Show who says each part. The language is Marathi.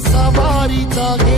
Speaker 1: somebody talking.